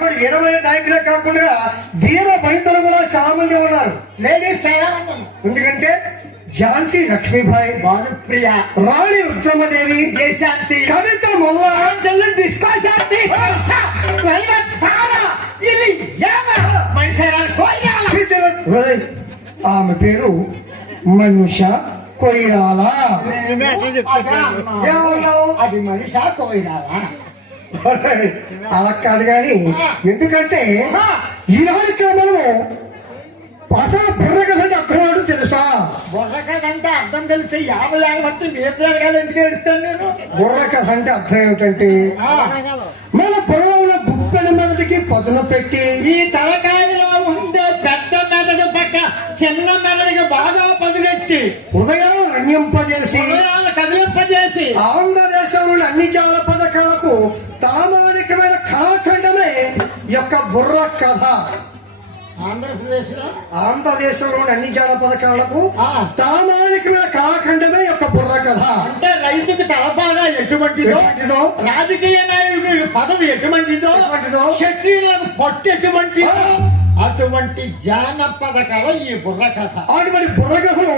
అటువంటి వీరమైన నాయకులే కాకుండా వీర వనితలు కూడా చాలా మంది ఉన్నారు. లేడీస్ చాలా మంది ఉన్నారు. ఎందుకంటే ఝాన్సీ లక్ష్మీబాయి, భానుప్రియ, రాణి రుద్రమదేవి, జయశాంతి, కవిత మొల్ల, డిస్కోశాంతి, ఆమె పేరు మనుష కొయిరాల. ఏమన్నావు? అది మనిష కోయిరాలా? అలా కాదు గాని, ఎందుకంటే ఈనాడు క్రమంలో అసలు బుర్రకథ అంటే అర్థం ఏంటో తెలుసా? బుర్రకథ అంటే అర్థం తెలిస్తే 50 ఏళ్ళ బట్టి నేత్రాలు ఎందుకు ఎడుతాను నేను? బుర్రకథ అంటే అర్థం ఏమిటంటే మన బుర్రలో ఉన్న గుప్పెడి మెదడుకి పదును పెట్టి ఈ తలకాయలో ఉండే పెద్ద మెదడు పక్క చిన్న మెదడుకి బాగా పదులెత్తి హృదయాలు రంజింపజేసి హృదయాలు కదిలింపజేసి ఆంధ్రదేశంలోని అన్ని జానపద కళకు తలమానికమైన కళాఖండమే ఈ యొక్క బుర్ర కథ. ఆంధ్రదేశంలోని అన్ని జానపద కళలకు తలమానికమైన కళాఖండమే యొక్క బుర్ర కథ. అంటే రైతుకి తలపాగా ఎటువంటిదో, రాజకీయ నాయకుడి పదవి ఎటువంటిదో, క్షత్రియులకు పట్టు ఎటువంటిదో అటువంటి జానపద కళ ఈ బుర్ర కథ. అటువంటి బుర్ర కథను